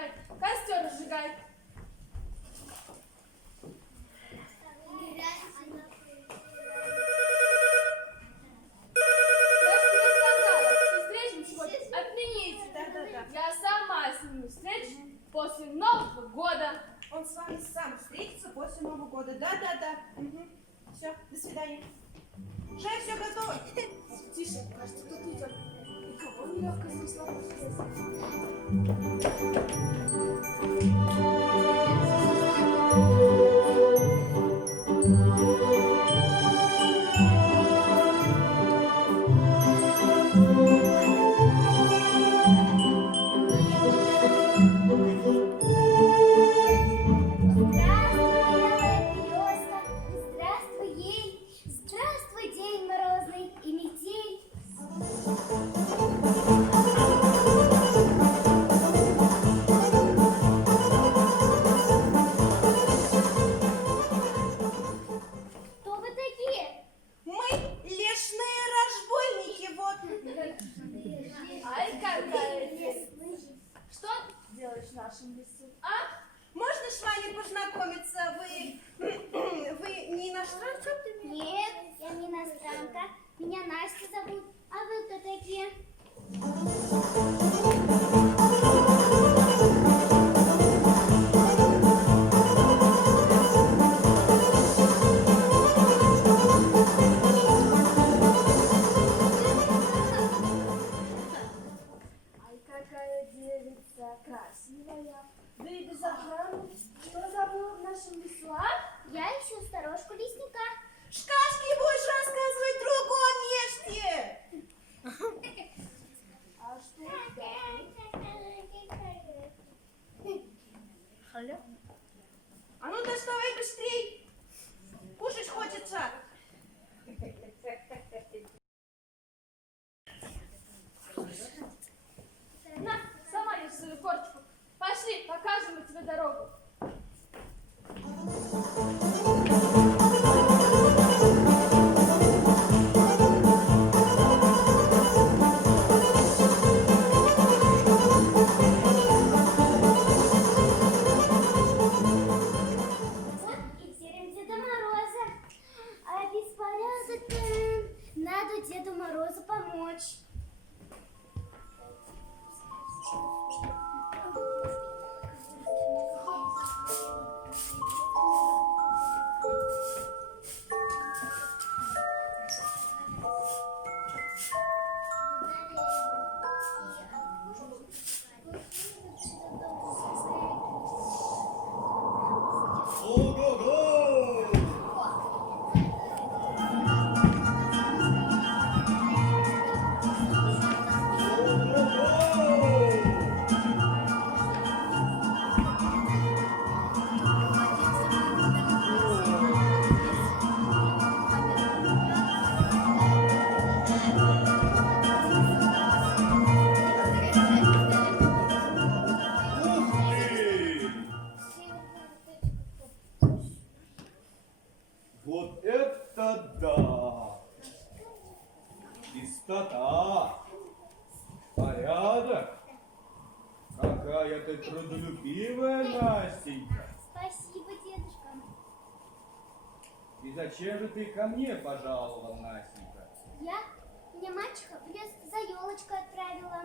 убирать, костер разжигать. Я же тебе сказала, что встречу сегодня отменить. Да. Я сама с ним встречусь после Нового года. Он с вами сам встретится после Нового года. Да. Угу. Все, до свидания. Уже все готово. Тише, кажется, кто-то идет. И кого неловко занесла в лес? Здравствуй, день морозный и метель. Кто вы такие? Мы лесные разбойники, вот. Ай, какая лесная. Что ты делаешь в нашем лесу, а? Можно с вами познакомиться? Вы не иностранка? Нет, я не иностранка. Меня Настя зовут. А вы кто такие? Ай, какая девица красивая. Да и без охраны. Что забыла в нашем лесу, а? Я ищу сторожку лесника. Сказки будешь рассказывать в другом месте. А что это? А ну доставай быстрей. Кушать хочется. На, сама ешь свою корочку. Пошли, покажем мы тебе дорогу. Вот и терем Деда Мороза. А беспорядок, надо Деду Морозу помочь. Ого-го! Ух ты! Вот это да! Чистота! Порядок! Какая ты трудолюбивая, Настенька! Спасибо, дедушка. И зачем же ты ко мне пожаловала, Настенька? Меня мачеха в лес за елочкой отправила.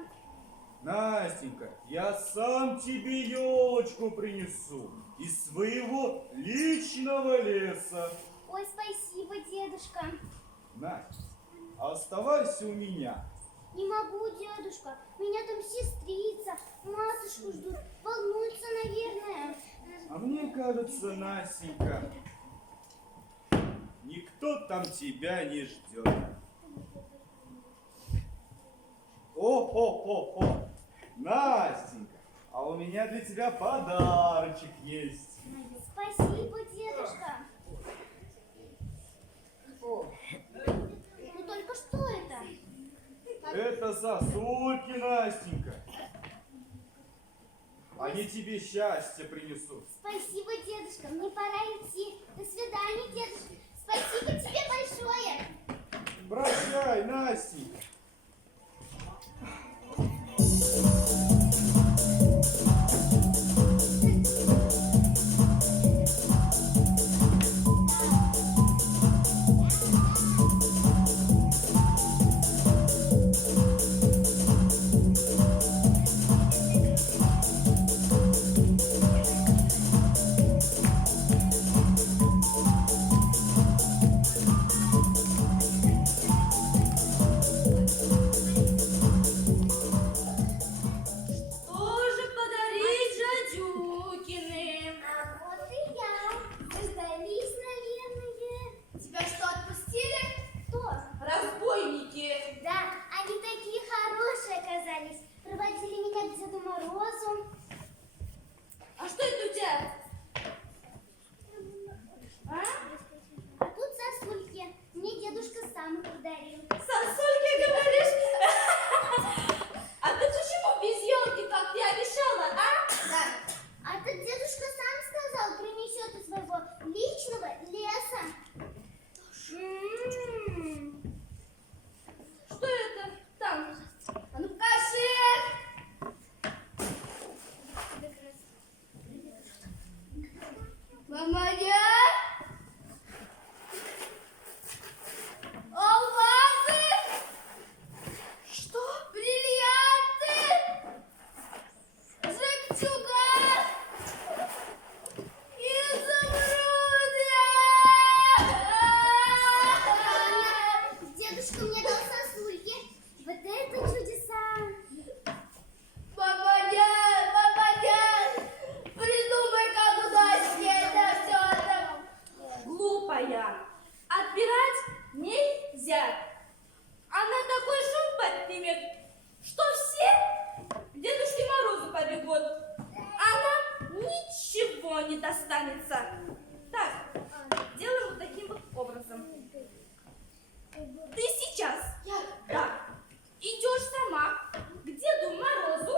Настенька, я сам тебе елочку принесу из своего личного леса. Ой, спасибо, дедушка. Настя, оставайся у меня. Не могу, дедушка. Меня там сестрица, матушку ждут. Волнуются, наверное. А мне кажется, Настенька, никто там тебя не ждет. О-хо-хо-хо! Настенька, а у меня для тебя подарочек есть. Спасибо, дедушка. Ну только что это? Это сосульки, Настенька. Они тебе счастье принесут. Спасибо, дедушка. Мне пора идти. До свидания, дедушка. Спасибо тебе большое. Прощай, Настенька. дедушка сам сказал, принесет из своего личного леса. Что это там? А ну покажи! Маманя! Алмазы! Что? Бриллианты! Жемчуга! Изумруды! Дедушка мне дал сосульки. Вот это чудеса. Маманя! Маманя! Придумай, как удачнее это все! Глупая. Отбирать нельзя. Она такой шум поднимет, что все к Дедушке Морозу побегут. А нам ничего не достанется. Так, делаем вот таким вот образом. Ты сейчас, да, идешь сама к Деду Морозу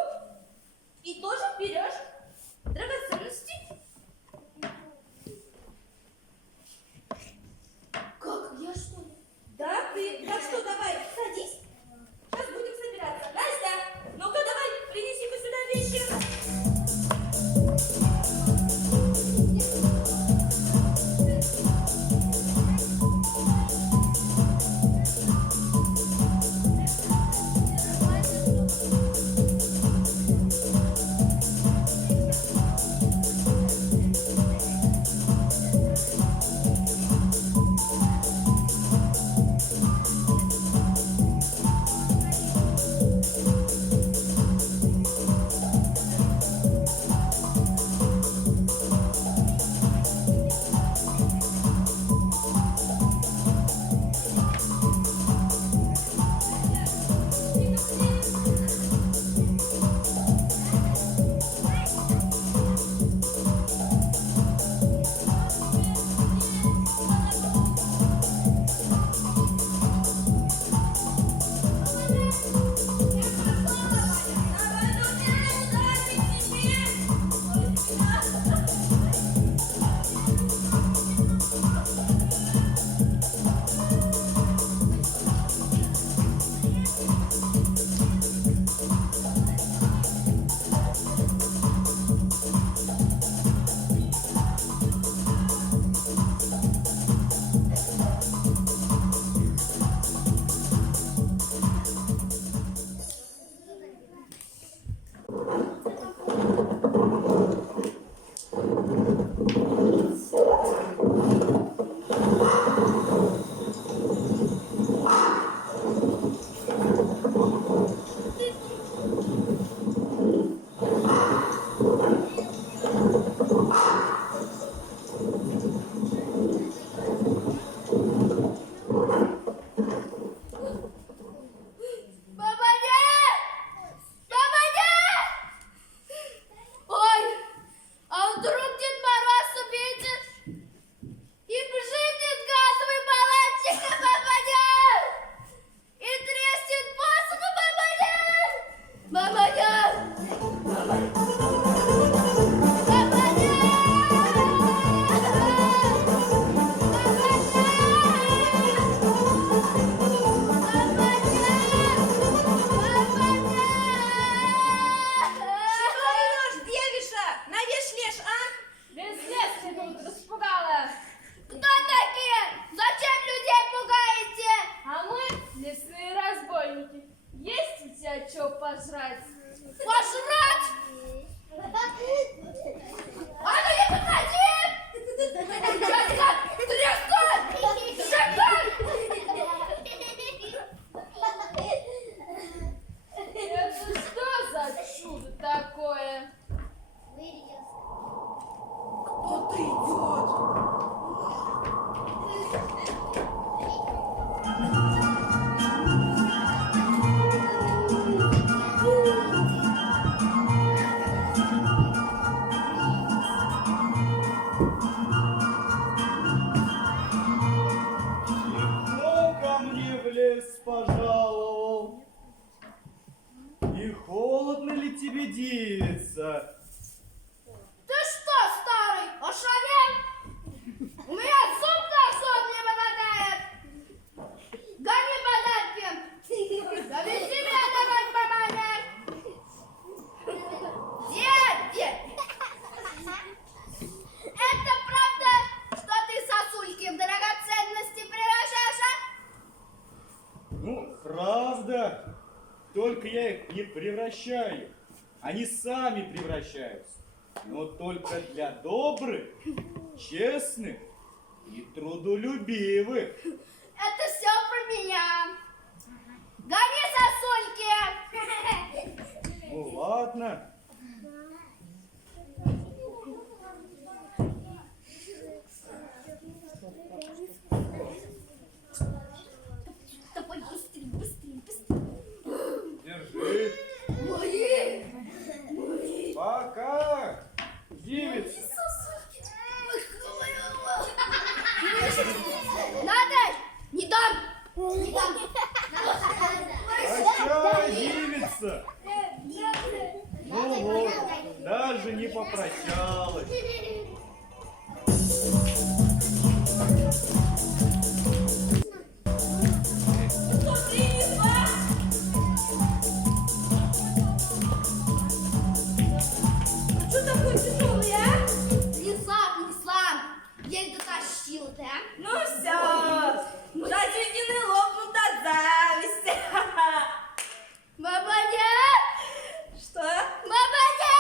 и тоже берешь драгоценности. Как? Я что ли? Да, ты. Так что давай, садись. Сейчас будем собираться. Настя, ну-ка давай, принеси-ка сюда вещи. пожрать. Пожрать? А ну не подходи! Дядька, трясай! Это что за чудо такое? Кто-то идет. Кто ко мне в лес пожаловал? И холодно ли тебе, девица? Да только я их не превращаю. Они сами превращаются. Но только для добрых, честных и трудолюбивых. Это все про меня. Гони сосульки. Ну ладно. Давай быстрее, быстрее, быстрее. Держи. Мои. Пока. Девица. Надо! Не дам! Не дам! Прощай, девица. Ну вот, даже не попрощалась. Что принесла? А что такой тяжелый, а? Принесла! Еле дотащила, да? Ну все, жадюгины лопнут от зависти. Бабаня! Что? Бабаня!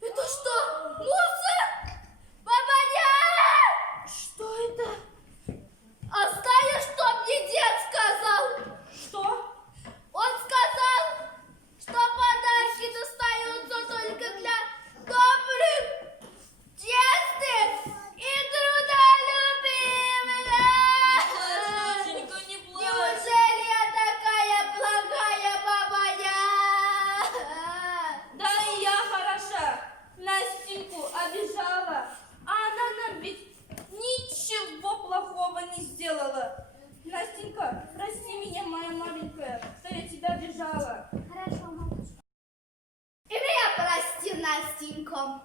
Это что? Мусор? Бабаня! Что это? Оставишь, что мне дед сказал? Что? Он сказал, что подарки достаются только для добрых, честных и трудолюбивых. Доченька, не плачь. Неужели я такая плохая бабаня? Да и я хороша. Настеньку обижала, а она нам ведь ничего плохого не сделала. Настенька, прости меня, моя маленькая, что я тебя обижала. Хорошо, матушка. И меня прости, Настенька.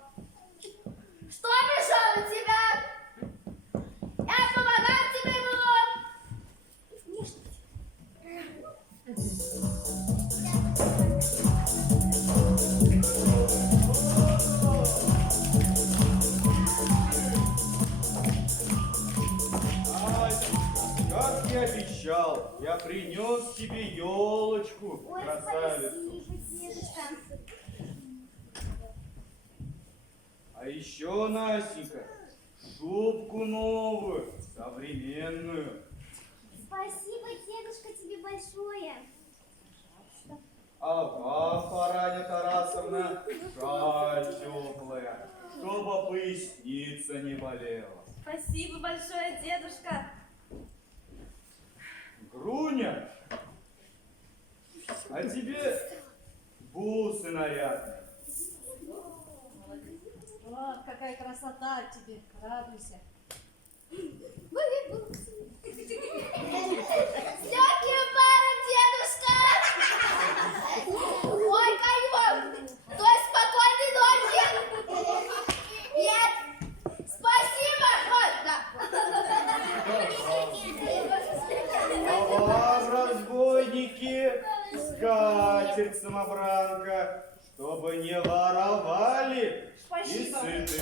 Что обижала тебя? Я помогал тебе было. Настя, как я обещал, я принес тебе елочку, Ой, красавица. спасибо, дедушка. А еще, Настенька, шубку новую, современную. Спасибо, дедушка, тебе большое. А вам, Параня Тарасовна, шаль теплая, чтобы поясница не болела. Спасибо большое, дедушка. Груня, а тебе бусы нарядные. Вот какая красота тебе, радуйся. С легким паром, дедушка! Ой, конек! То есть спокойной ночи! Нет! Спасибо! А вам, разбойники, скатерть самобранка, чтобы не воровали и Спасибо. сыты.